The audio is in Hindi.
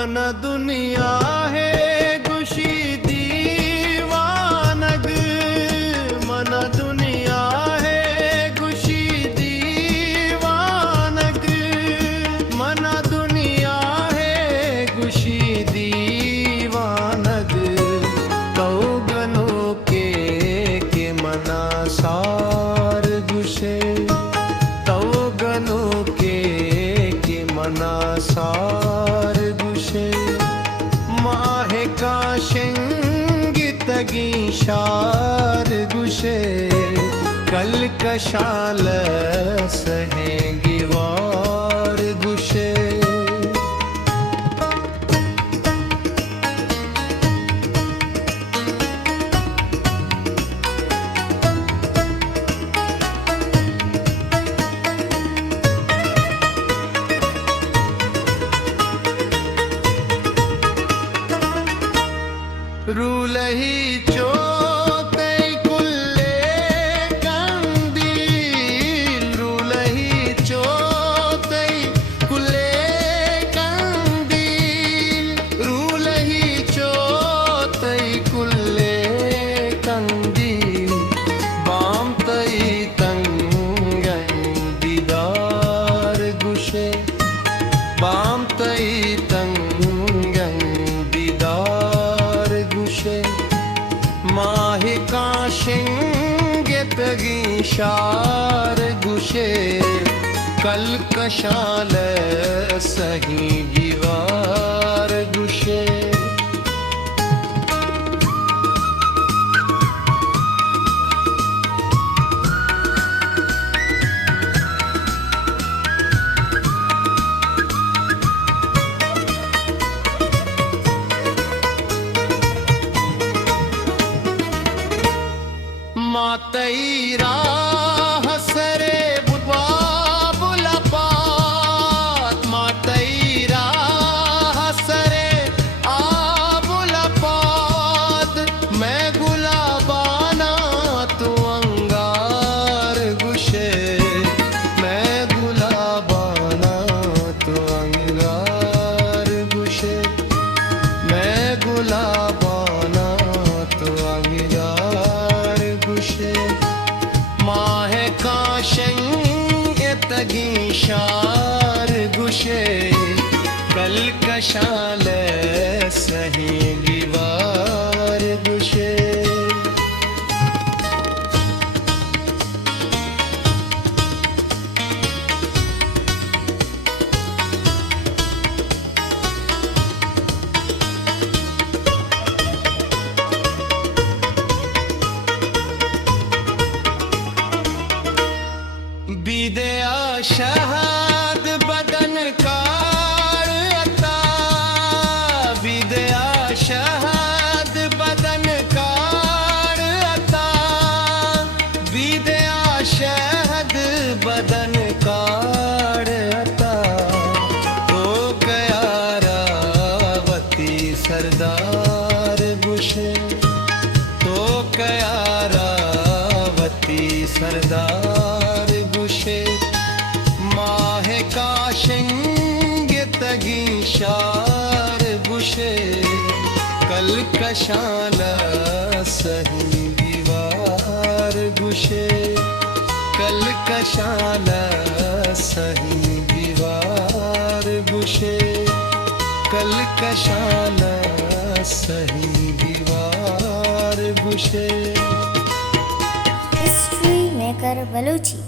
मन दुनिया है गुशी दीवानग, मन दुनिया है गुशी दीवानग, मन दुनिया है गुशी दीवानग। कौगनो के मना सार गुशे, कौगनो के मना सार गुशे। माहे का शिंगितगी शार गुशे, कल कशाल सहेंगी वार गुशे। रूलही चोते कुल्ले कंदील, रूलही चोते कुल्ले कंदील, रूलही चोते कुल्ले कंदील। बाम तई तंगन दीदार गुशे, बाम तई तंगन दीदार गुशे। माहे का शिंगितगी शार गुशे, कल कशाल सही गिवार गुशे। मातई राह सरे बाबुला पात, मातई राह सरे आबुला पात। मैं गुलाबाना तू अंगार गुशे, मैं गुलाबाना तू अंगार गुशे, मैं गुलाबाना तू अंगार गुशे। माहे का शिंगितगी शार गुशे, कल कशाल सही गिवार गुशे। बीदे शहद बदन कार अता, बीदे शहद बदन कार अता, बीदे शहद बदन कार अता। तो गया रावती सरदार गुशे, तो गया रावती सरदार गुशे। माहे का शिंगितगी शार गुशे, कल कशाल सही दीवार गुशे, कल कशाल सही दीवार गुशे, कल कशाल सही दीवार गुशे। History maker Balochi.